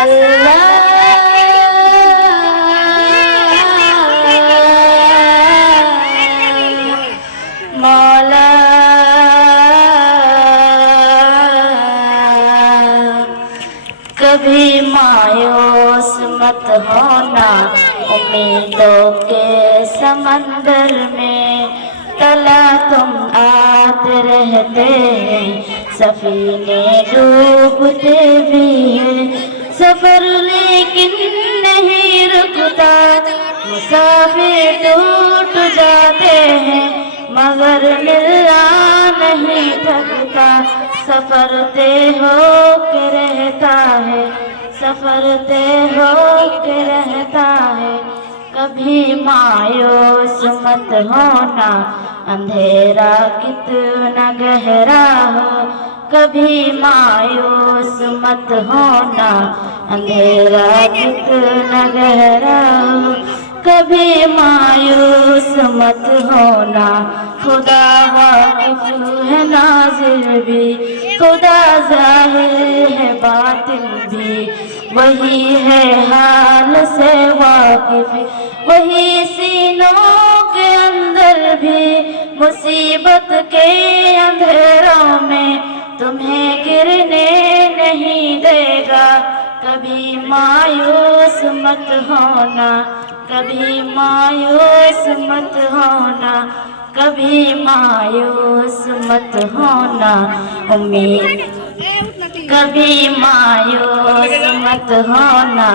اللہ مولا کبھی مایوس مت ہونا امیدوں کے سمندر میں تلا تم آتے رہتے ہیں سفینے ڈوبتے بھی ہیں سفر لیکن نہیں رکتا مسافر ٹوٹ جاتے ہیں مگر ملنا نہیں تھکتا سفر طے ہو کے رہتا ہے سفر طے ہو کے رہتا ہے کبھی مایوس مت ہونا اندھیرا کتنا گہرا ہو کبھی مایوس مت ہونا اندھیرا کتنا گہرا ہو کبھی مایوس مت ہونا خدا واقف ہے ناظر بھی خدا ظاہر ہے باطن بھی وہی ہے حال سے واقف وہی سینوں کے اندر بھی مصیبت کے اندھیروں میں تمہیں گرنے نہیں دے گا کبھی مایوس مت ہونا کبھی مایوس مت ہونا کبھی مایوس مت ہونا امید کبھی مایوس مت ہونا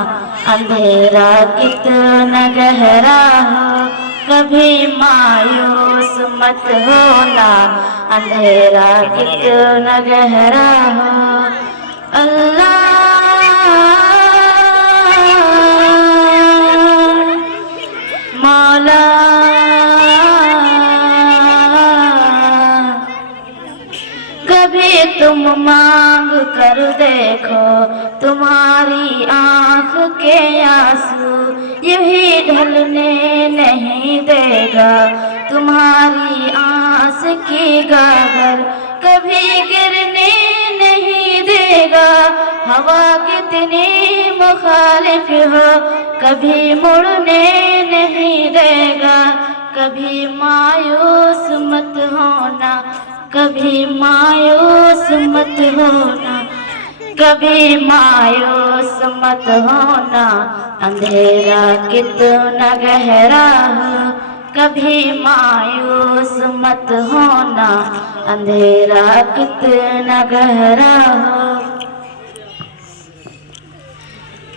اندھیرا کتنا گہرا ہو کبھی مایوس مت ہونا اندھیرا کتنا گہرا ہو اللہ مولا کبھی تم مانگ کر دیکھو تمہاری آنکھ کے آنسو یہی ڈھلنے نہیں دے گا تمہاری آس کی گاگر کبھی گرنے نہیں دے گا ہوا کتنی مخالف ہو کبھی مڑنے نہیں دے گا کبھی مایوس مت ہونا کبھی مایوس مت ہونا کبھی مایوس مت ہونا اندھیرا کتنا گہرا ہو کبھی مایوس مت ہونا اندھیرا کتنا گہرا ہو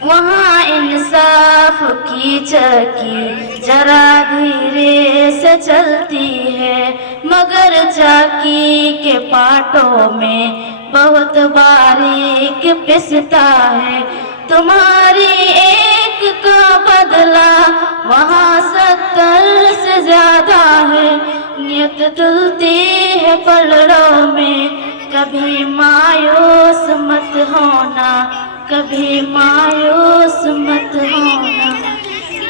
وہاں انصاف کی چکی ذرا دھیرے سے چلتی ہے مگر چاکی کے پاٹوں میں بہت باریک پستا ہے تمہاری ایک کا بدلہ وہاں 70 سے زیادہ ہے نیت تلتی ہے پلڑوں میں کبھی مایوس مت ہونا کبھی مایوس مت ہونا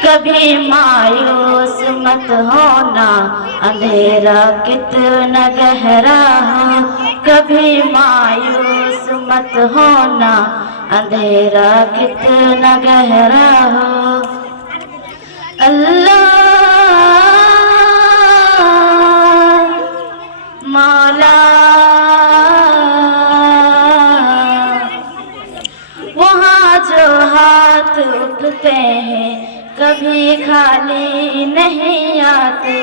کبھی مایوس مت ہونا اندھیرا کتنا گہرا ہو کبھی مایوس مت ہونا اندھیرا کتنا گہرا ہو اللہ مولا وہاں جو ہاتھ اٹھتے ہیں کبھی خالی نہیں آتے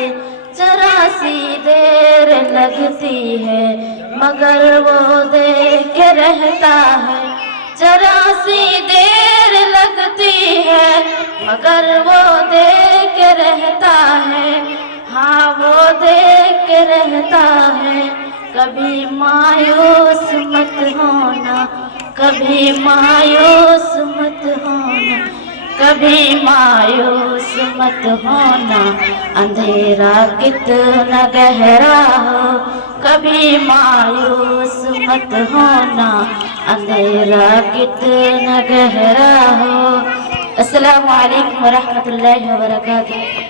ذرا سی دیر لگتی ہے مگر وہ دیکھ کے رہتا ہے ذرا سی دیر لگتی ہے مگر وہ دیکھ کے رہتا ہے ہاں وہ دیکھ کے رہتا ہے کبھی مایوس مت ہونا کبھی مایوس مت ہونا کبھی مایوس مت ہونا اندھیرا کتنا گہرا ہو کبھی مایوس مت ہونا اندھیرا کتنا گہرا ہو السلام علیکم ورحمۃ اللہ وبرکاتہ